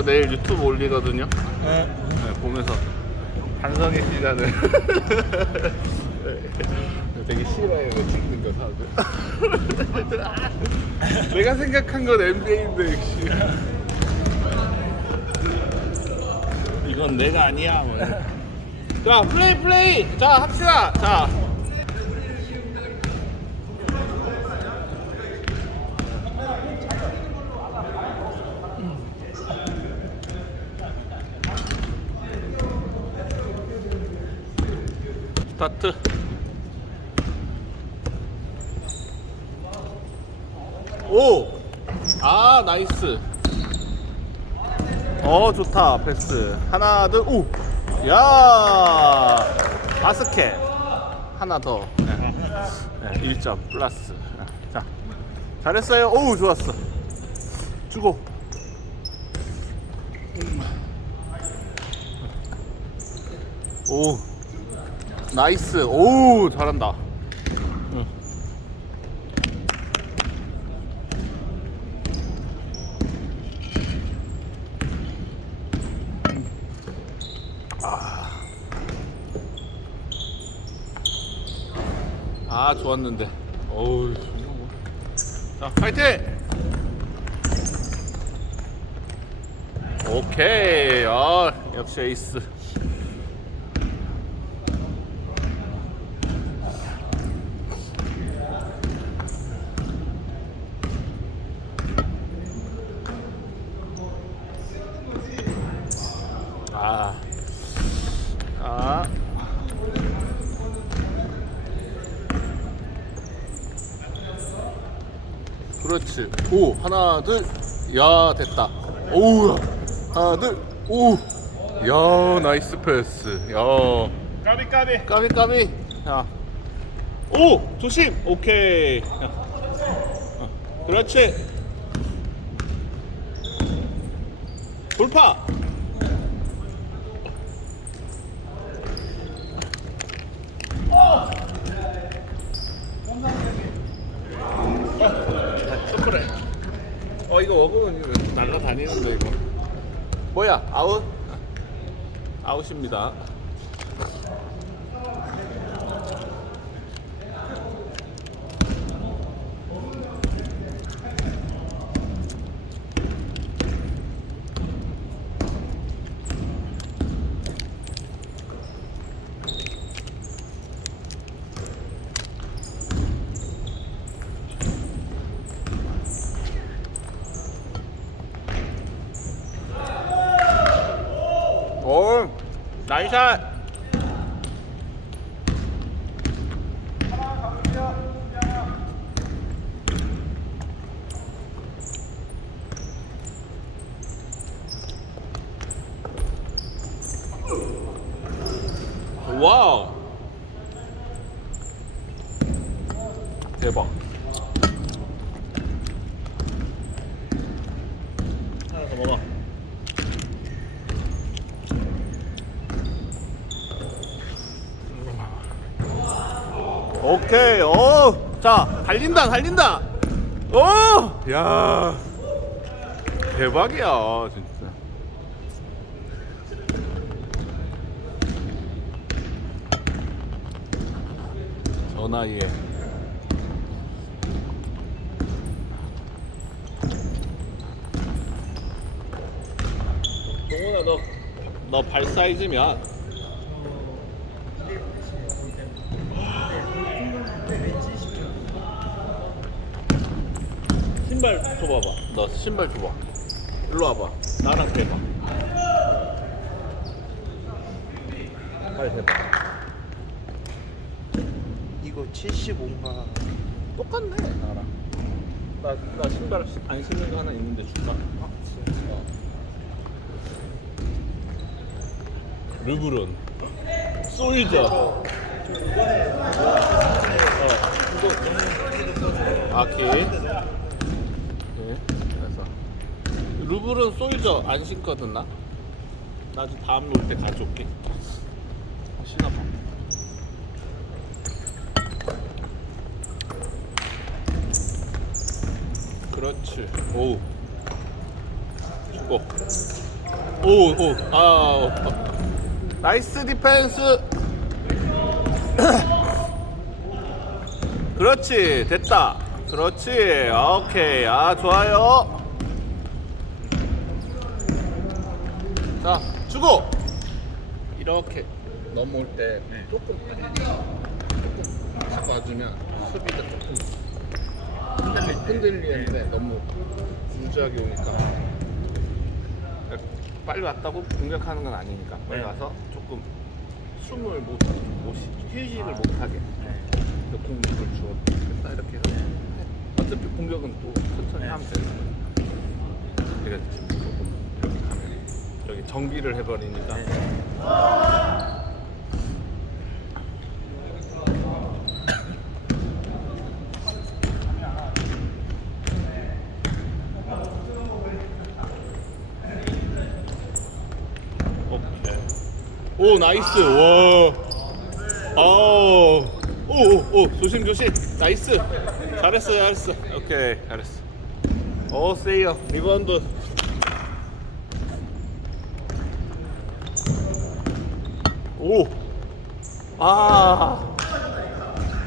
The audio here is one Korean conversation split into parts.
내일 유튜브 올리거든요. 네. 네, 보면서 반성의 시간을 네, 되게 싫어해요 이거 찍는 거 사람들 내가 생각한 건 NBA인데 역시 이건 내가 아니야 뭐. 자 플레이 플레이 자 합시다 자 스타트. 오! 아 나이스. 어 좋다. 패스. 하나 둘오! 야! 바스켓. 하나 더. 네. 네, 1점 플러스. 네. 자 잘했어요. 오 좋았어. 주고. 오 나이스. 오 잘한다. 응. 아. 아 좋았는데. 어우 자 파이팅! 오케이. 아 역시 에이스 그렇지. 오, 하나, 둘. 야, 됐다. 오우. 하나, 둘. 오. 야, 나이스 패스. 야. 까비 까비. 까비 까비. 야. 오, 조심. 오케이. 야. 어, 그렇지. 돌파. 슈퍼레. 어 이거 먹으면 날라다니는데 이거. 뭐야 아웃? 아웃입니다. 오, 나이 샷. 와우. 대박. 하나 더 먹어. 오케이. 어. 자, 달린다. 달린다. 어! 야. 대박이야, 진짜. 저 나이에 동훈아 너 너 발 사이즈면 신발 줘봐봐. 너 신발 줘봐. 일로 와봐. 나랑 대봐. 빨리 대봐. 이거 75가. 똑같네 나랑. 나, 나 신발 안 신는 거 하나 있는데 줄까? 아, 진짜. 르브론. 솔저. 어. 아키. 루블은 솔저 안 신거든 나. 나중 다음 놀때 가져올게. 아, 신어봐. 그렇지. 오. 잡고. 오, 오, 아, 오. 나이스 디펜스. 그렇지, 됐다. 그렇지, 오케이, 아 좋아요. 자, 주고. 이렇게 넘어올 때 조금 조금 잡아주면 수비가 조금 흔들리, 흔들리는데 너무 무지하게 오니까 빨리 왔다고 공격하는 건 아니니까 빨리 네. 와서 조금 숨을 못, 못 쉬- 휴식을 못하게 그 공격을 주었다 이렇게 해서 어차피 공격은 또 천천히 네. 하면 되는 거야 그래서 지금 조금 이렇게 가면 여기 정비를 해버리니까 오케이. 오 나이스 와. 아우. 오오 오, 조심 조심. 나이스. 잘했어 잘했어. 오케이 잘했어. 오 세이어 리바운드. 오. 아.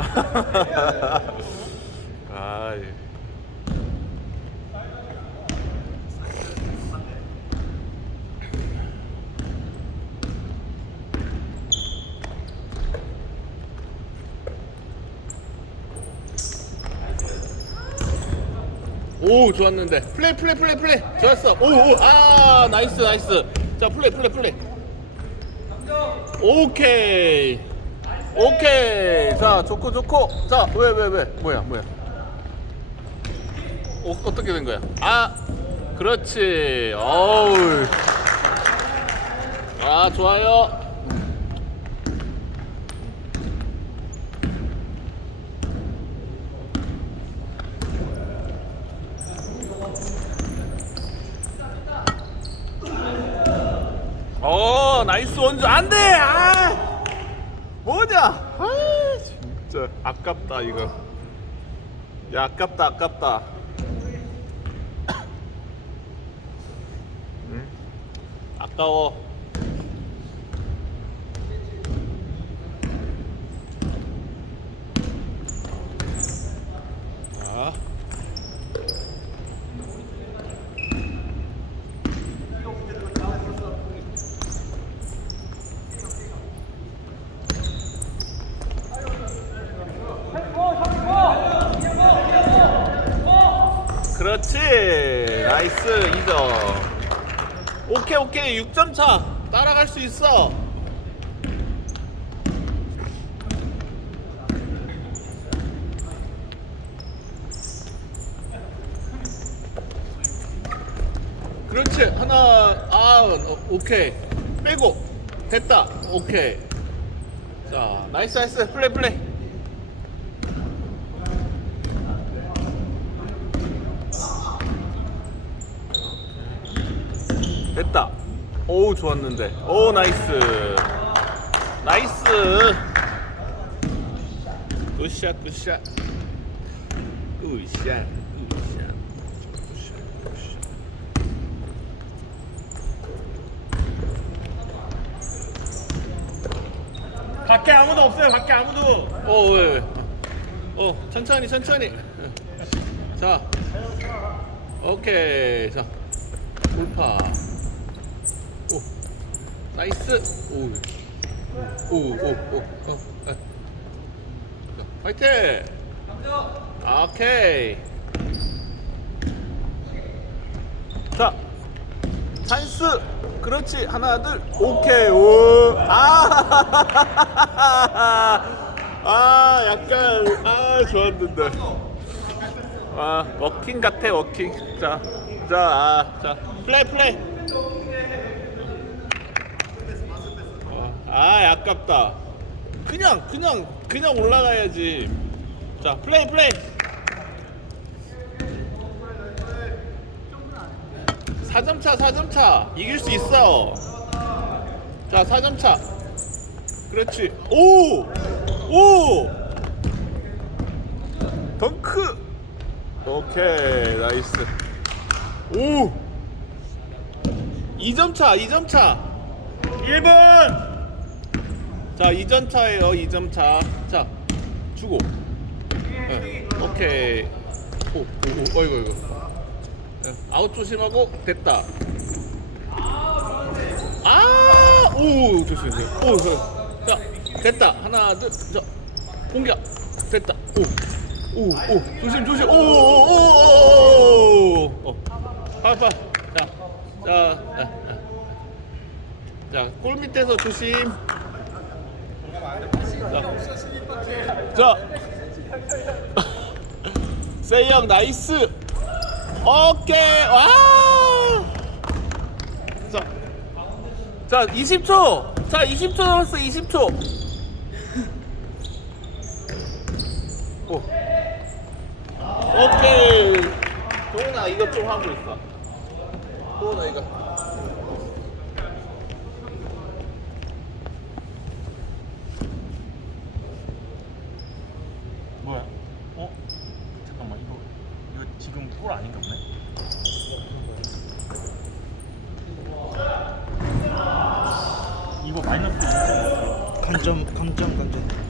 아. 예. 오 좋았는데 플레이 플레이 플레이 플레이 좋았어 오오아 나이스 나이스 자 플레이 플레이 플레이 오케이. 오케이. 자 좋고 좋고. 자 왜 왜 왜? 뭐야 뭐야? 어, 어떻게 된 거야? 아 그렇지. 어우. 아 좋아요 어 나이스 원주. 안돼! 아! 뭐냐? 아 진짜. 아깝다 이거. 야 아깝다 아깝다. 응? 아까워 자 그렇지. 나이스 2점 오케이 오케이. 6점 차. 따라갈 수 있어. 그렇지. 하나 아 어, 오케이. 빼고. 됐다. 오케이. 자 나이스 나이스. 플레이 플레이 됐다. 오 좋았는데. 오 나이스. 나이스. 굿샷 굿샷. 굿샷 굿샷. 밖에 아무도 없어요. 밖에 아무도. 어 왜? 왜? 어 천천히 천천히. 자. 오케이 자. 돌파. 오. 나이스. 오. 오, 오, 오. 어, 아. 자, 화이팅! 오케이. 자, 찬스. 그렇지. 하나, 둘. 오케이. 오. 아. 아, 약간 아, 좋았는데. 아, 워킹 같아, 워킹. 자. 자, 아, 자. 플레이 플레이. 아, 아깝다. 그냥 그냥 그냥 올라가야지. 자, 플레이 플레이. 4점 차, 4점 차. 이길 수 있어. 자, 4점 차. 그렇지. 오! 오! 덩크. 오케이. 나이스. 오! 2점 차, 2점 차. 1분 자, 2점 차예요. 2점 차. 자, 주고. 네, 오케이. 오, 오, 오, 어이구, 어이구. 네, 아웃 조심하고 됐다. 아, 오, 조심, 조심. 오, 저, 자, 됐다. 하나, 둘, 자, 공격. 됐다. 오, 오, 오, 조심, 조심. 오, 오, 오, 오, 오. 어, 파파. 자, 자, 자, 자. 자, 골 밑에서 조심. 자, 자. 세이형 나이스. 오케이. 와. 자. 자, 20초. 자, 20초 남았어. 20초. 오. 오케이. 동훈아 이거 좀 하고 있어. 동훈아 이거. 뭐야 어? 잠깐만 이거 이거 지금 골 아닌가 보네? 이거 마이너스 2점 감점 감점 감점